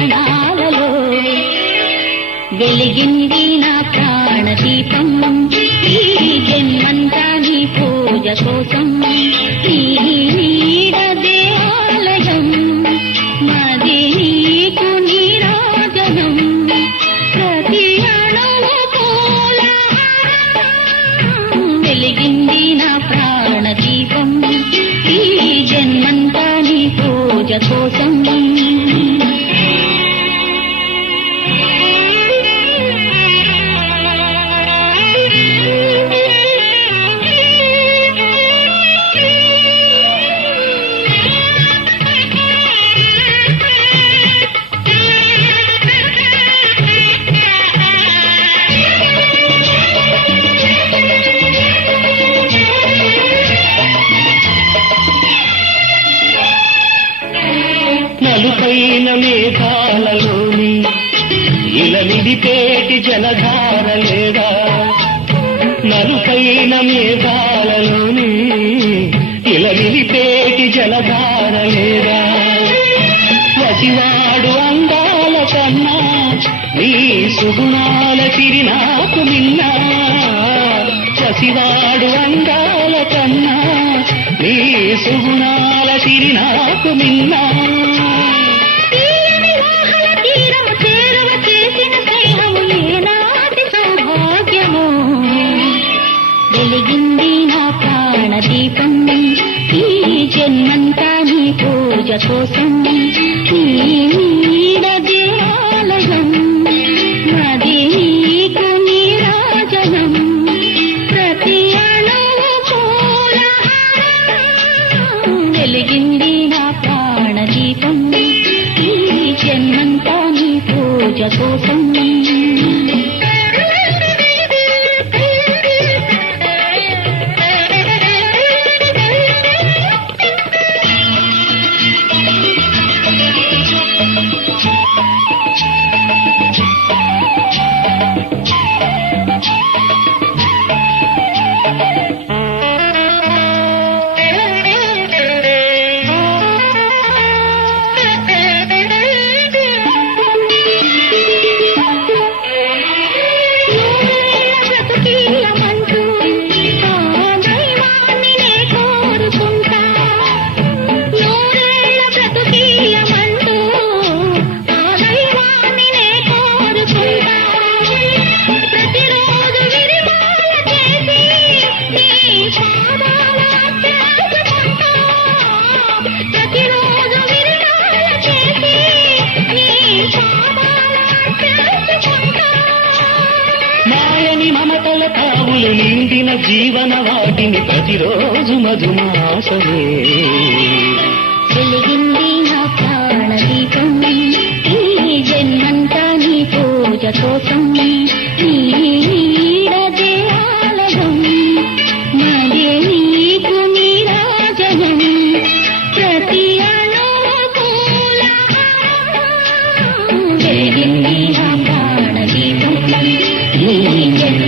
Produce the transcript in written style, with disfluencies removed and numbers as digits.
క్షణాలలో వెలిగింది నా ప్రాణదీపం ఈ జన్మంతా నీ పూజ కోసం నీ నీడదే ఆలయం మది నీకు నీరాజనం ప్రతి అణువు కోలాహలం వెలిగింది నా ప్రాణదీపం ఈ జన్మంతా నీ పూజ కోసం నలుపైన మేఘాలలోని ఇలనిదిపేటి జలధారలేదా నలుపైన మేఘాలలోని ఇలనిదిపేటి జలధారలేదా వసివాడు అందాల కన్నా నీ సుగుణాల తిరి నాకు మిన్నా వసివాడు అందాల కన్నా నీ సుగుణాల తిరి నాకు మిన్నా వెలిగింది నా ప్రాణదీపం ఈ జన్మంతా నీ పూజ కోసం నీ నీడదే ఆలయం మది నీకు నీరాజనం ప్రతి అణువు కోలాహలం వెలిగింది నా ప్రాణదీపం ఈ జన్మంతా నీ పూజ కోసం మాయని మమతల తావులు నిండిన జీవన వాటిని ప్రతిరోజు మధుమాసమే వెలిగింది నా ప్రాణదీపం ఈ జన్మంతా నీ పూజ కోసం నీ నీడదే ఆలయం మది నీకు నీరాజనం ప్రతి అణువు కోలాహలం వెలిగింది నా ప్రాణదీపం ఈ జన్మ